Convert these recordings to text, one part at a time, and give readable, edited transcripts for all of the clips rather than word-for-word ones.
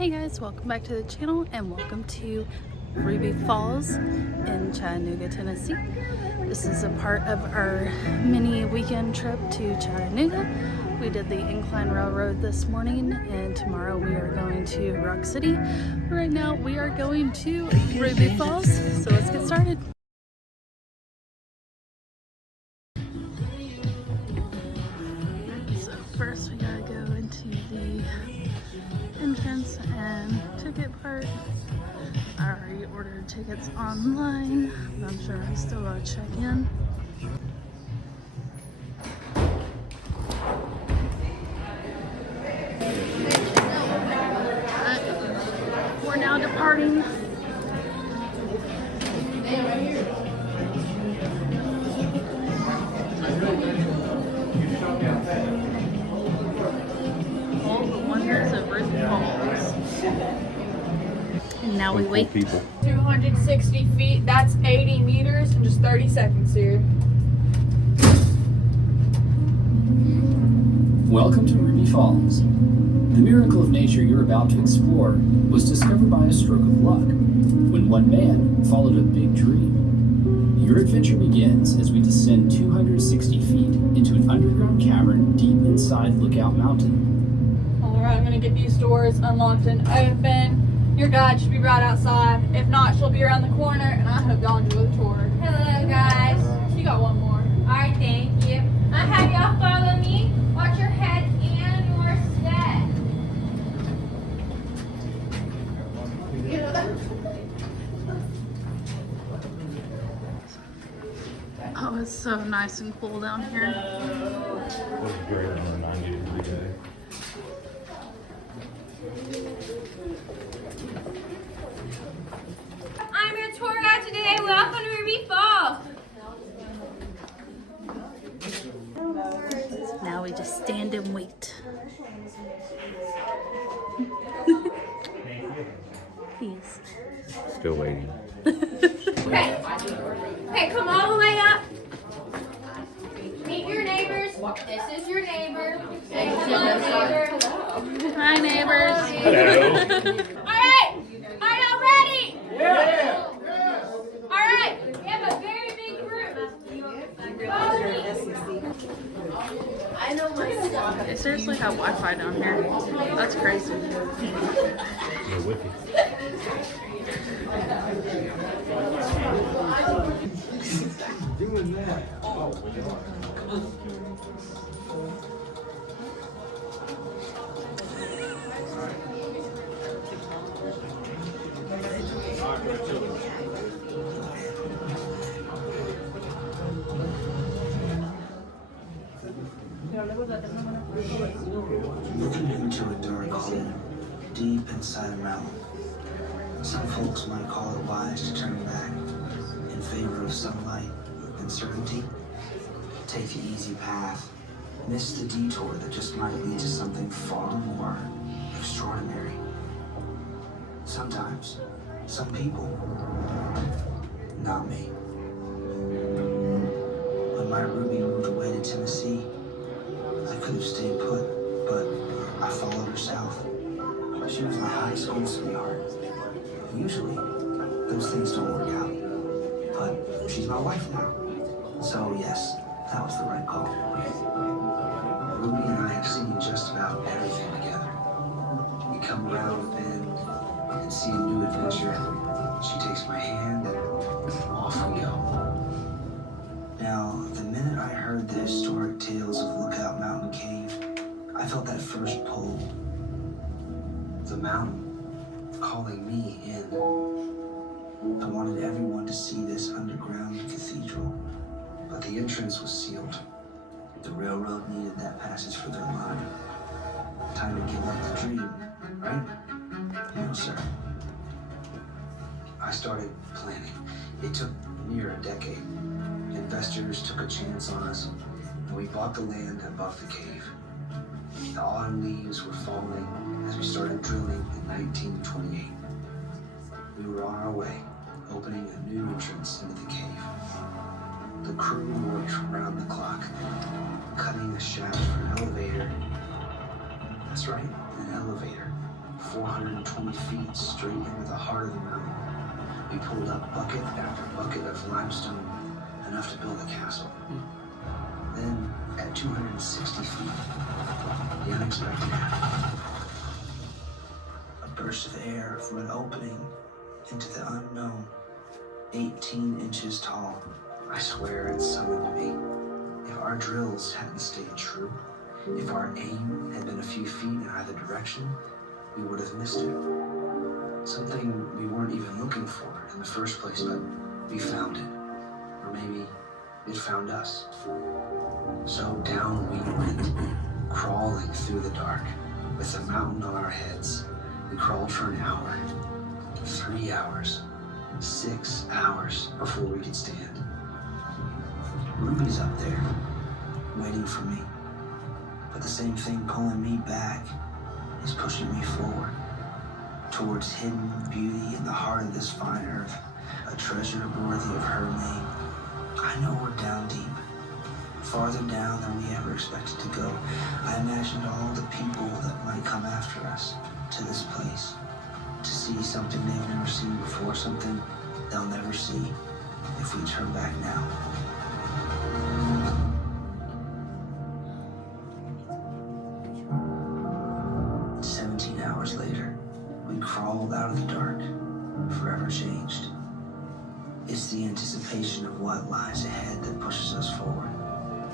Hey guys, welcome back to the channel and welcome to Ruby Falls in Chattanooga, Tennessee. This is a part of our mini weekend trip to Chattanooga. We did the Incline Railroad this morning and tomorrow we are going to Rock City. Right now we are going to Ruby Falls, so let's get started. So first we gotta go into the entrance and ticket part. I already ordered tickets online, but I'm sure I still gotta check in. We're now departing. All the wonders of Ruby Falls. And now we wait. 260 feet, that's 80 meters in just 30 seconds here. Welcome to Ruby Falls. The miracle of nature you're about to explore was discovered by a stroke of luck when one man followed a big dream. Your adventure begins as we descend 260 feet into an underground cavern deep inside Lookout Mountain. Alright, I'm gonna get these doors unlocked and open. Your guide should be right outside. If not, she'll be around the corner, and I hope y'all enjoy the tour. Hello guys. You got one more. Alright, thank you. I have y'all follow me. Watch your head and your step. Oh, it's so nice and cool down here. It's greater than 90-degree day. I'm your tour guide today. Welcome to Ruby Falls. Now we just stand and wait. He's Still waiting. Okay. Okay, come all the way up. Meet your neighbors. This is your neighbor. Say hello, neighbor. hi neighbors. Alright. Are y'all ready? Yeah. Alright. We have a very big group. They seriously have Wi-Fi down here. That's crazy. You're with you. Doing that. Looking into a dark hole deep inside a mountain. Some folks might call it wise to turn back in favor of sunlight and certainty. Take the easy path, miss the detour that just might lead to something far more extraordinary. Sometimes, some people, not me. When my Ruby moved away to Tennessee, I could have stayed put, but I followed her south. She was my high school sweetheart. Usually, those things don't work out, but she's my wife now. So yes, that was the right call. Ruby and I have seen just about everything together. We come around a bend and see a new adventure. She takes my hand and off we go. Now, the minute I heard the historic tales of Lookout Mountain Cave, I felt that first pull. The mountain calling me in. I wanted everyone to see this underground cathedral, but the entrance was sealed. The railroad needed that passage for their line. Time to give up the dream, right? No, sir. I started planning. It took near a decade. Investors took a chance on us, and we bought the land above the cave. The autumn leaves were falling as we started drilling in 1928. We were on our way, opening a new entrance into the cave. The crew worked round the clock, cutting a shaft for an elevator. That's right, an elevator. 420 feet straight into the heart of the mountain. We pulled up bucket after bucket of limestone, enough to build a castle. Then, at 260 feet, the unexpected happened. A burst of air from an opening into the unknown, 18 inches tall. I swear it summoned me. If our drills hadn't stayed true, if our aim had been a few feet in either direction, we would have missed it. Something we weren't even looking for in the first place, but we found it. Or maybe it found us. So down we went, crawling through the dark, with the mountain on our heads. We crawled for an hour, 3 hours, 6 hours before we could stand. Ruby's up there, waiting for me. But the same thing pulling me back is pushing me forward, towards hidden beauty in the heart of this fine earth, a treasure worthy of her name. I know we're down deep, farther down than we ever expected to go. I imagined all the people that might come after us to this place, to see something they've never seen before, something they'll never see if we turn back now. Hours later, we crawled out of the dark, forever changed. It's the anticipation of what lies ahead that pushes us forward,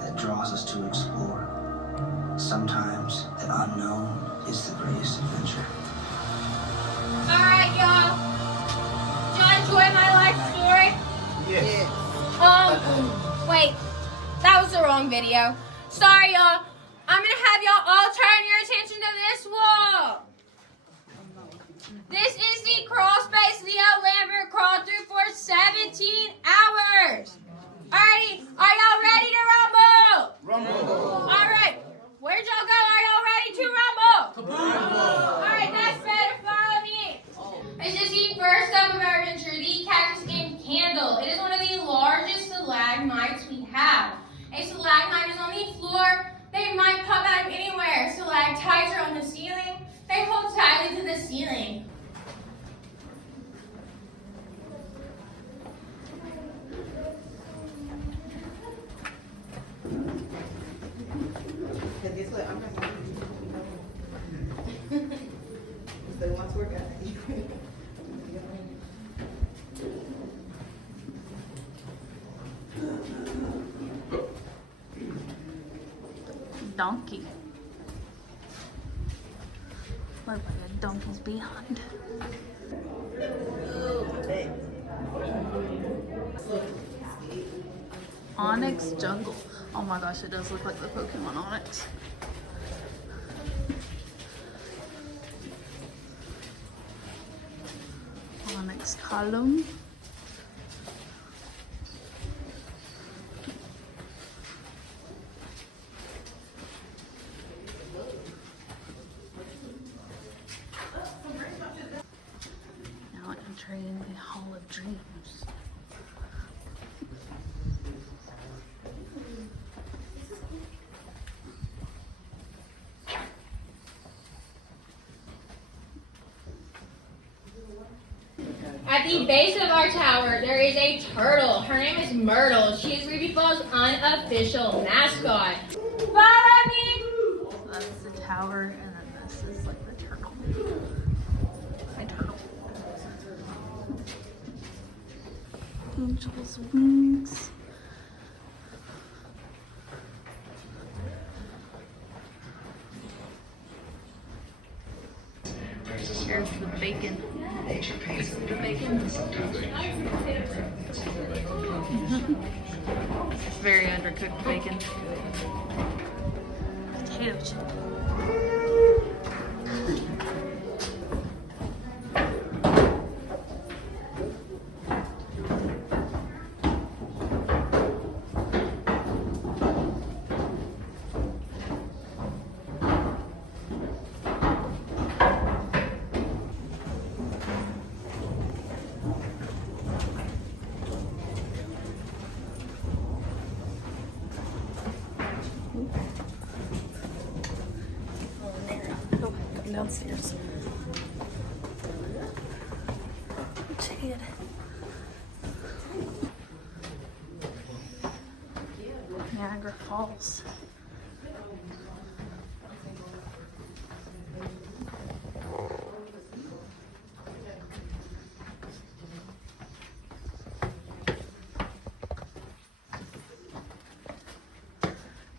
that draws us to explore. Sometimes the unknown is the greatest adventure. Alright, y'all. Did y'all enjoy my life story? Yes. Wait. That was the wrong video. Sorry, y'all. I'm gonna have y'all all turn your attention to this wall. This is the crawl space Leo Lambert crawled through for 17 hours. Alrighty, are y'all ready to rumble? Rumble. Alright, where'd y'all go? Are y'all ready to rumble? Alright, that's better. Follow me. This is the first step of our adventure, the Cactus and Candle. It is one of the largest stalagmites we have. A stalagmite is on the floor. They might pop out of anywhere. Stalactites are on the ceiling. They hold tightly to the ceiling. Guess what? I'm not they want to work out. Donkey. Look like a donkey's behind. Onyx Jungle. Oh my gosh, it does look like the Pokemon Onyx. Onyx Column. Now entering the Hall of Dreams. At the base of our tower, there is a turtle. Her name is Myrtle. She is Ruby Falls' unofficial mascot. Follow me! So that's the tower, and then this is like the turtle. My turtle. Angel's wings. Here's the bacon. The bacon. It's very undercooked bacon. Potato chip. Downstairs. Niagara Falls.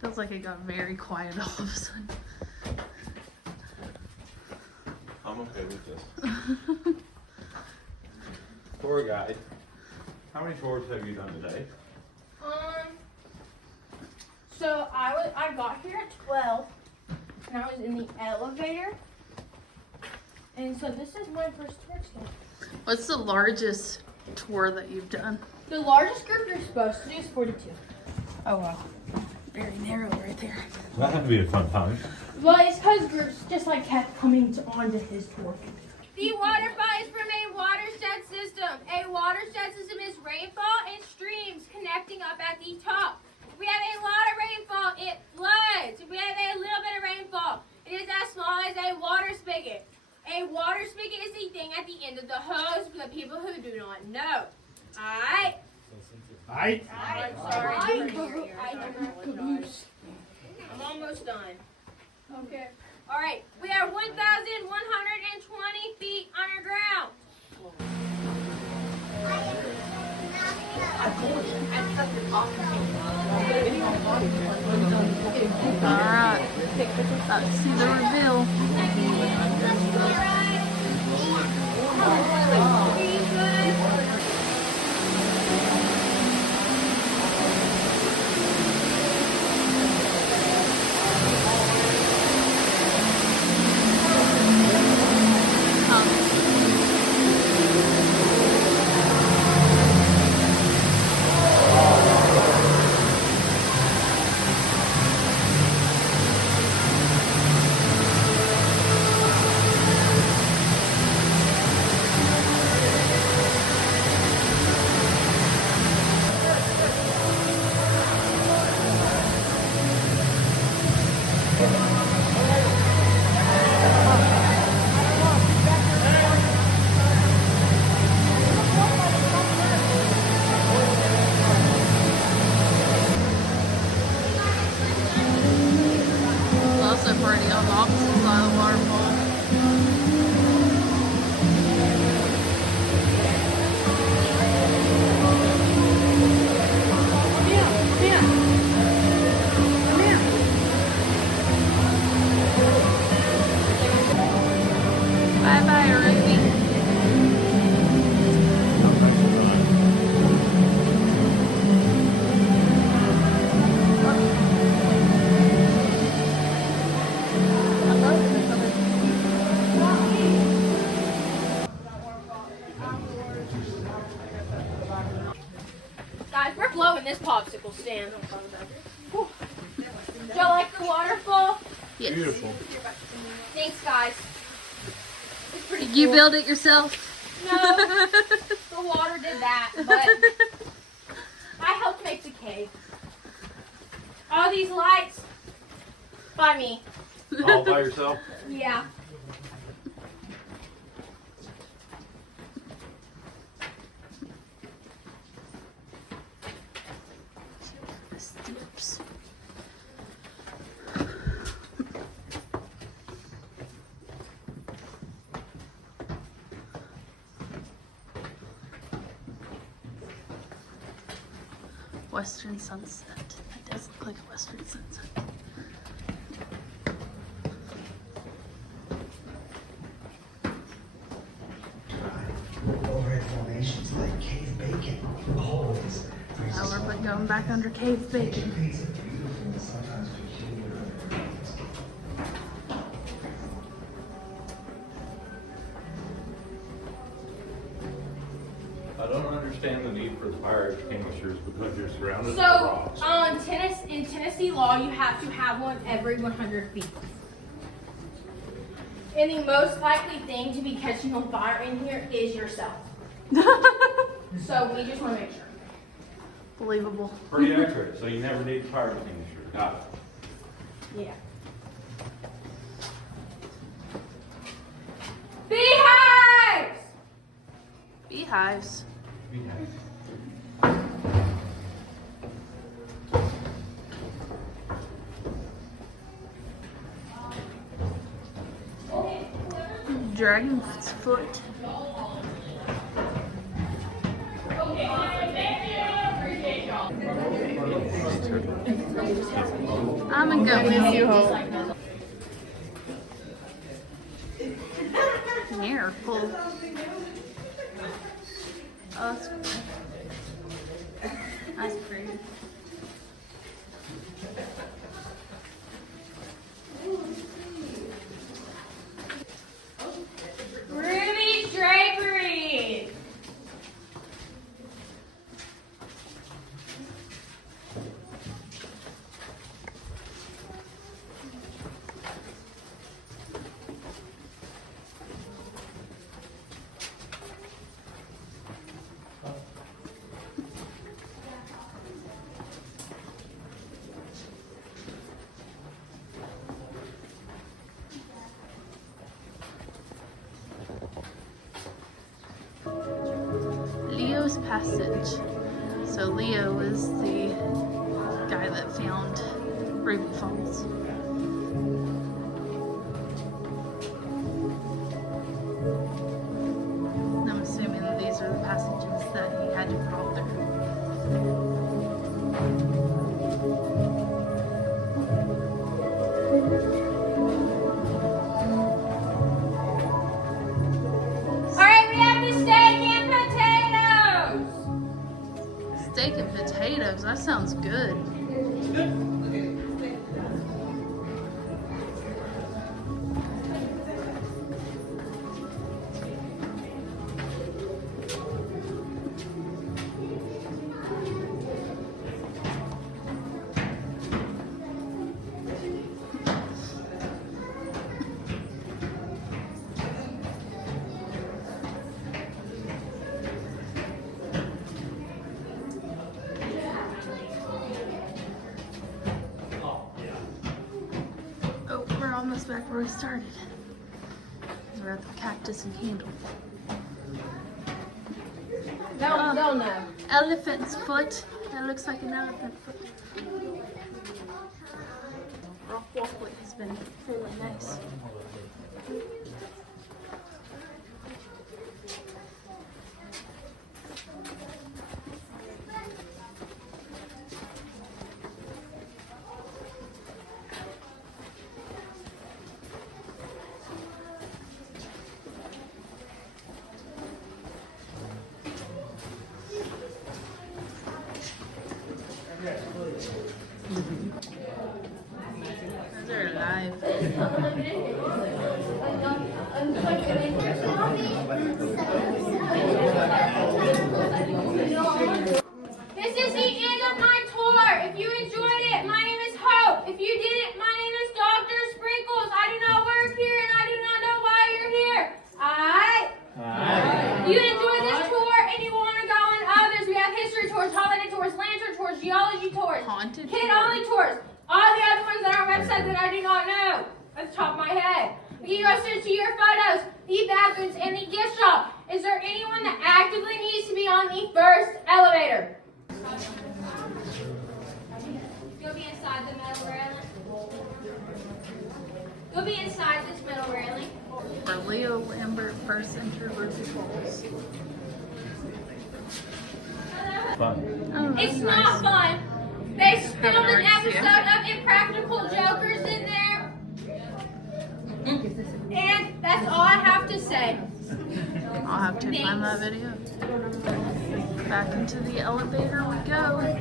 Feels like it got very quiet all of a sudden. I'm okay with this. Tour guide. How many tours have you done today? So I got here at 12, and I was in the elevator, and so this is my first tour today. What's the largest tour that you've done? The largest group you're supposed to do is 42. Oh wow, very narrow right there. That had to be a fun time. Well, it's because groups just like kept coming onto his tour. The waterfall is from a watershed system. A watershed system is rainfall and streams connecting up at the top. If we have a lot of rainfall, it floods. If we have a little bit of rainfall, it is as small as a water spigot. A water spigot is the thing at the end of the hose for the people who do not know. Alright? Sorry. I'm almost done. Okay. Alright, we are 1,120 feet underground. Alright, let's see the reveal. Also party on the opposite side of the waterfall. Bye bye, Ruby. Guys, we're blowing this popsicle stand. Whew. Do y'all like the waterfall? Yes. Beautiful. Thanks, guys. It's pretty Did you cool. build it yourself? No, the water did that, but I helped make the cave. All these lights, by me. All by yourself? Yeah. Steps. Western sunset. That does look like a western sunset. Overhead formations like cave bacon. Holes. Now we're going back under cave bacon. Paints a beautiful, sometimes peculiar appearance. I don't understand the need for the fire extinguishers because you're surrounded So, by rocks. in Tennessee law, you have to have one every 100 feet. And the most likely thing to be catching on fire in here is yourself. So we just want to make sure. Believable. Pretty accurate, so you never need a fire extinguisher. Got it. Yeah. Beehives! Beehives. Dragon's foot. I'm gonna go miss you home. Near full. Oh, that's cool. That's pretty. Ruby's Drapery. Leo's Passage. So Leo is the guy that found Ruby Falls. I'm assuming that these are the passages that he had to crawl through. Alright, we have the steak and potatoes. Steak and potatoes, that sounds good. Oh, we're almost back where we started. 'Cause we're at the Cactus and Candle. They'll know. Elephant's foot. That looks like an elephant foot. Rock walkway has been really nice. Those are alive. This is the end of my tour. If you enjoyed it, my name is Hope. If you didn't, my name is Dr. Sprinkles. I do not work here and I do not know why you're here. Alright? You enjoyed this tour and you want to go on others. We have history tours, holiday tours, lantern tours, geology tours, Haunted kid-only tours. All the other ones on our website that I do not know at the top of my head. You can go search to your photos, the bathrooms, and the gift shop. Is there anyone that actively needs to be on the first elevator? You'll be inside the metal railing. You'll be inside this metal railing. Where Leo Lambert first entered Ruby Falls. Fun. Oh, that's It's nice. not fun. They Haven't filmed an already seen episode of Impractical Jokers in there. And that's all I have to say. I'll have to find that video. Back into the elevator we go.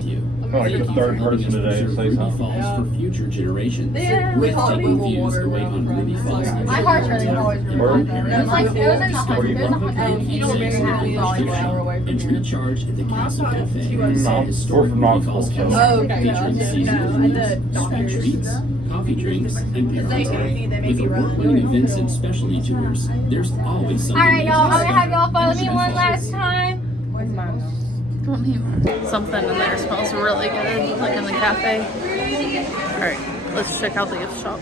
You. Oh, I get the third person today to say Ruby something. Falls for future generations. Yeah, we call it Breathtaking Google views Water await where on I'm Ruby from. Falls. My My heart's really always been Where? It was like, it was in the Story hundreds. It was in the walk hundreds. and you know, keepsakes Mary of the Happy tradition, Valley away from and here. recharge at the Castle thought it was Cafe. too It's a No, historic we're from Ruby Falls Knoxville. castle Oh, okay, featuring no, seasonal no, I meals, did sweet doctors. treats, coffee drinks, and They parents. they With make you run. award-winning events and specialty tours, there's always something Alright, y'all. I'm new to gonna have y'all follow me discover. one last time. Something in there smells really good, like in the cafe. Alright, let's check out the gift shop.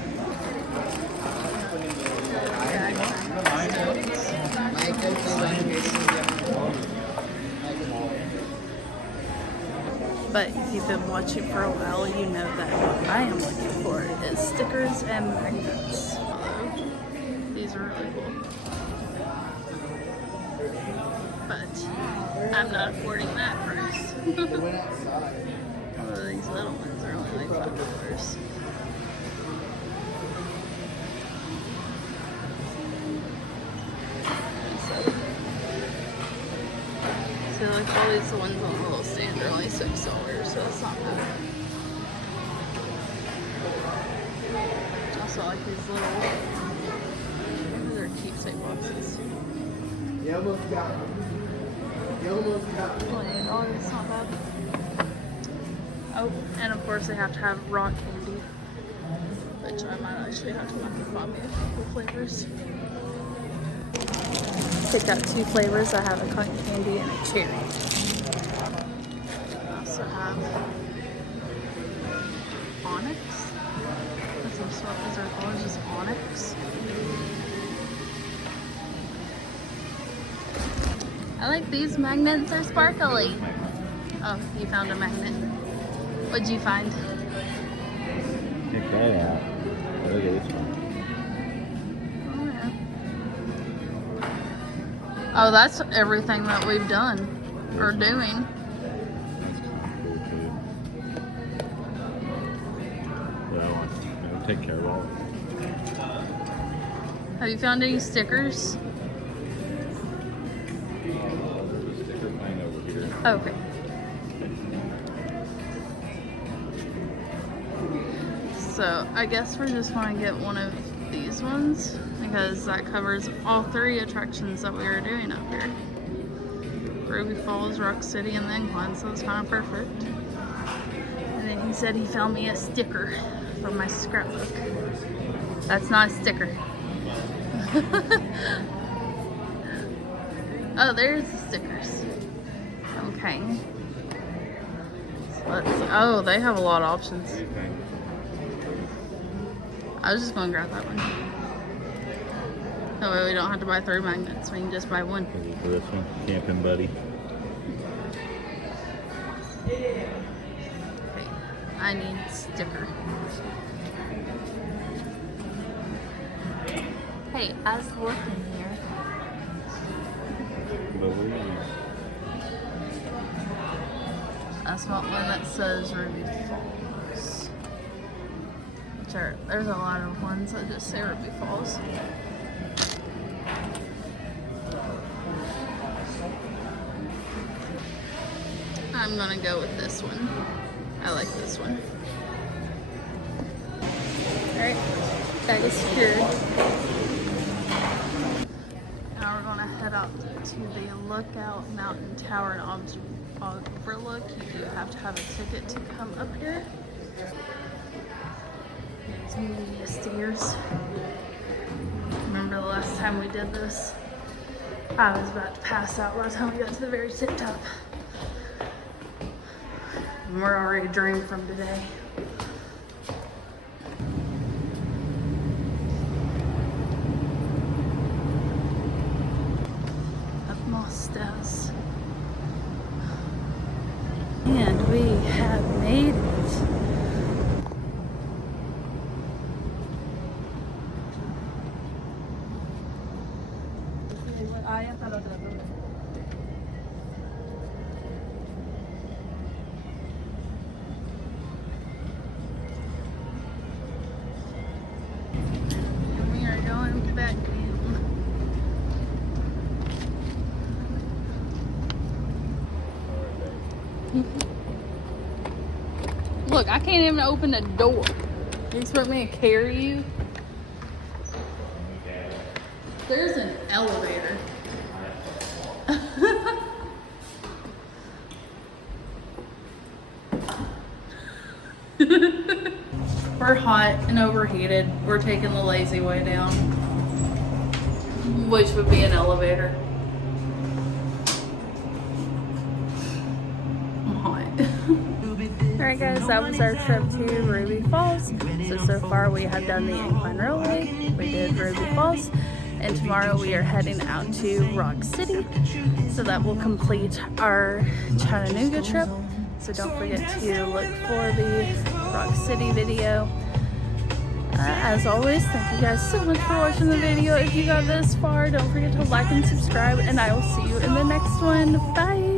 But if you've been watching for a while, you know that what I am looking for is stickers and magnets. These are really cool. But I'm not affording that price. Although these little ones are only like $5. So like all these ones on the little stand are only $6, so it's not bad. Also like these little, maybe they're keepsake boxes. You almost got it. You almost got it. $28, it's not bad. Oh, and of course they have to have rock candy, which I might actually have to buy me a couple flavors. Picked out 2 flavors. I have a cotton candy and a cherry. I also have onyx. That's what these are called, just onyx. I like these magnets, they're sparkly. Oh, you found a magnet. What'd you find? Check that out. Look at this one. Oh, that's everything that we've done or doing. Well, I'll take care of all of it. Have you found any stickers? There's a sticker plane over here. Okay. So I guess we're just going to get one of these ones because that covers all 3 attractions that we are doing up here. Ruby Falls, Rock City, and the Incline, so it's kind of perfect. And then he said he found me a sticker from my scrapbook. That's not a sticker. Oh, there's the stickers. Okay. So oh, they have a lot of options. I was just going to grab that one. That way we don't have to buy 3 magnets. We can just buy 1. For this one, Camping Buddy. Okay. I need sticker. Hey, I was looking here. That's not one that says Ruby Falls. There's a lot of ones that just say Ruby Falls. I'm gonna go with this one. I like this one. Alright, bag is secured. Now we're gonna head out to the Lookout Mountain Tower and Overlook. You do have to have a ticket to come up here. Some media stairs. Remember the last time we did this? I was about to pass out by the time we got to the very tip top. And we're already drained from today. Up more stairs. And we have made it. And we are going back down. Look, I can't even open the door. You expect me to carry you? There's an elevator. We're hot and overheated. We're taking the lazy way down, which would be an elevator. I'm hot. Alright guys, that was our trip to Ruby Falls. So far we have done the Incline Railway, we did Ruby Falls, and tomorrow we are heading out to Rock City. So that will complete our Chattanooga trip. So don't forget to look for the Rock City video. As always, thank you guys so much for watching the video. If you got this far, don't forget to like and subscribe, and I will see you in the next one. Bye!